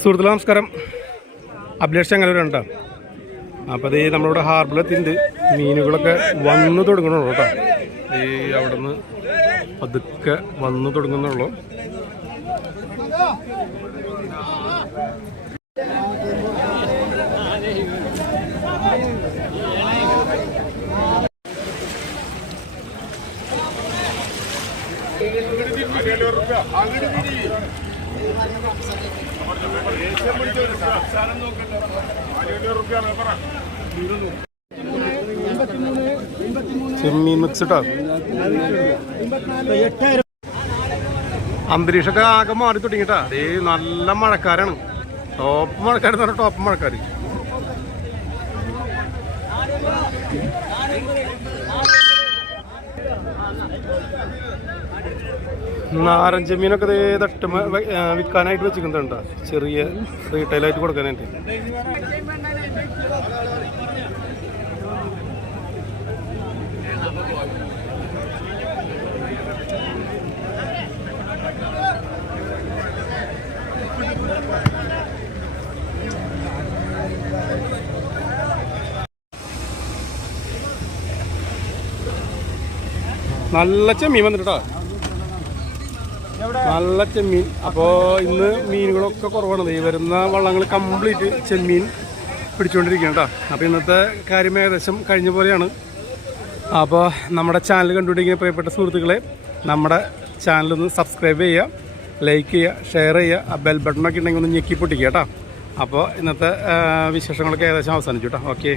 സുഹൃത്തുക്കളെ നമസ്കാരം. അഭിലാഷ് ചങ്ങലൂരുണ്ടോ? അപ്പോൾ അത് നമ്മളിവിടെ ഹാർബറിലെത്തിണ്ട്. മീനുകളൊക്കെ വന്നു തുടങ്ങണുള്ളൂ കേട്ടോ. ഈ അവിടെ നിന്ന് പതുക്കെ വന്നു തുടങ്ങുന്നുള്ളൂ. ചെമ്മീൻ മിക്സ് കേട്ടോ. അന്തരീക്ഷമൊക്കെ ആകെ മാറി തുടങ്ങിട്ടാ. അതേ നല്ല മഴക്കാരാണ്. ടോപ്പ് മഴക്കാരെന്ന് പറഞ്ഞാൽ ടോപ്പ് മഴക്കാർ. നാരൻ ചെമ്മീനൊക്കെ ഇതേ തട്ട് വിൽക്കാനായിട്ട് വെച്ചിരിക്കുന്നുണ്ടോ, ചെറിയ റീറ്റെയിലായിട്ട് കൊടുക്കാനായിട്ട്. നല്ല ചെമ്മീൻ വന്നിട്ടോ, നല്ല ചെമ്മീൻ. അപ്പോൾ ഇന്ന് മീനുകളൊക്കെ കുറവാണ്. ഈ വരുന്ന വള്ളങ്ങൾ കംപ്ലീറ്റ് ചെമ്മീൻ പിടിച്ചുകൊണ്ടിരിക്കുകയാണ് കേട്ടോ. അപ്പോൾ ഇന്നത്തെ കാര്യം ഏകദേശം കഴിഞ്ഞ പോലെയാണ്. അപ്പോൾ നമ്മുടെ ചാനൽ കണ്ടുപിടിക്കുന്ന പ്രിയപ്പെട്ട സുഹൃത്തുക്കളെ, നമ്മുടെ ചാനലൊന്ന് സബ്സ്ക്രൈബ് ചെയ്യുക, ലൈക്ക് ചെയ്യുക, ഷെയർ ചെയ്യുക. ആ ബെൽ ബട്ടണൊക്കെ ഉണ്ടെങ്കിൽ ഒന്ന് ഞെക്കി പൊട്ടിക്കുക കേട്ടോ. അപ്പോൾ ഇന്നത്തെ വിശേഷങ്ങളൊക്കെ ഏകദേശം അവസാനിച്ചു കേട്ടോ. ഓക്കെ.